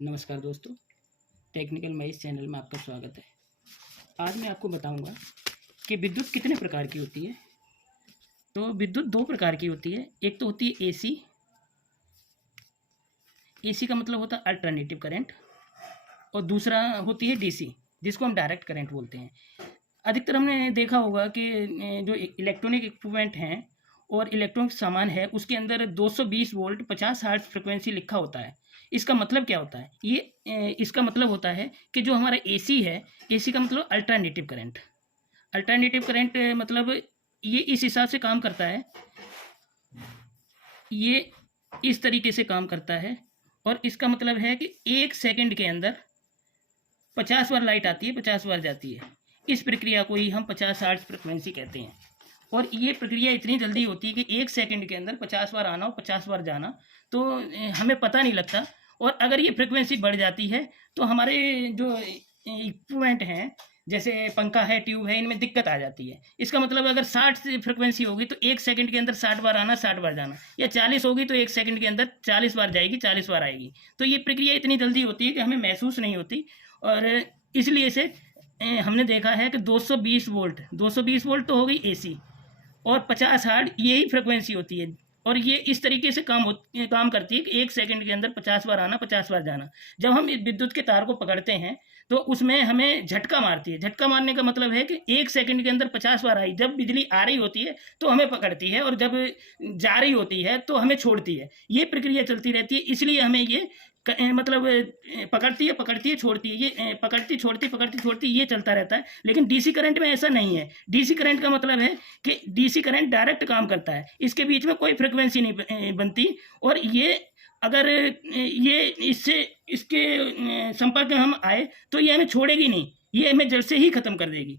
नमस्कार दोस्तों, technical maths channel में आपका स्वागत है। आज मैं आपको बताऊंगा कि विद्युत कितने प्रकार की होती है। तो विद्युत दो प्रकार की होती है। एक तो होती है एसी। एसी का मतलब होता है अल्टरनेटिव करंट, और दूसरा होती है डीसी, जिसको हम डायरेक्ट करंट बोलते हैं। अधिकतर हमने देखा होगा कि जो इलेक्ट्रॉनिक इक्विपमेंट हैं और इलेक्ट्रॉनिक सामान है, उसके अंदर 220 वोल्ट 50 हर्ट्ज फ्रिक्वेंसी लिखा होता है। इसका मतलब क्या होता है? इसका मतलब होता है कि जो हमारा एसी है, एसी का मतलब अल्टरनेटिव करंट। अल्टरनेटिव करंट मतलब ये इस हिसाब से काम करता है, ये इस तरीके से काम करता है, और इसका मतलब है कि 1 सेकंड के अंदर 50 बार लाइट आती है, 50 बार जाती है। इस प्रक्रिया को ही हम 50 हर्ट्ज फ्रिक्वेंसी कहते हैं। और ये प्रक्रिया इतनी जल्दी होती है कि 1 सेकंड के अंदर 50 बार आना और 50 बार जाना, तो हमें पता नहीं लगता। और अगर ये फ्रिक्वेंसी बढ़ जाती है तो हमारे जो इक्विपमेंट हैं, जैसे पंखा है, ट्यूब है, इनमें दिक्कत आ जाती है। इसका मतलब अगर 60 से फ्रिक्वेंसी होगी तो 1 सेकंड के अंदर 60 बार आना, 60 बार जाना, या 40 होगी तो 1 सेकंड के अंदर 40 बार जाएगी, 40 बार आएगी। तो ये प्रक्रिया इतनी जल्दी होती है कि हमें महसूस नहीं होती। और इसलिए इसे हमने देखा है कि 220 वोल्ट, 220 वोल्ट तो हो गई एसी, और 50 हर्ट्ज यही फ्रिक्वेंसी होती है। और ये इस तरीके से काम करती है कि 1 सेकंड के अंदर 50 बार आना, 50 बार जाना। जब हम इस विद्युत के तार को पकड़ते हैं तो उसमें हमें झटका मारती है। झटका मारने का मतलब है कि 1 सेकंड के अंदर 50 बार आई। जब बिजली आ रही होती है तो हमें पकड़ती है, और जब जा रही होती है तो हमें छोड़ती है। ये प्रक्रिया चलती रहती है, इसलिए हमें ये मतलब पकड़ती है छोड़ती है, ये पकड़ती छोड़ती, ये चलता रहता है। लेकिन डीसी करंट में ऐसा नहीं है। डीसी करंट का मतलब है कि डीसी करंट डायरेक्ट काम करता है, इसके बीच में कोई फ्रिक्वेंसी नहीं बनती। और ये अगर ये इसके संपर्क में हम आए तो ये हमें छोड़ेगी नहीं, ये हमें जड़ से ही ख़त्म कर देगी।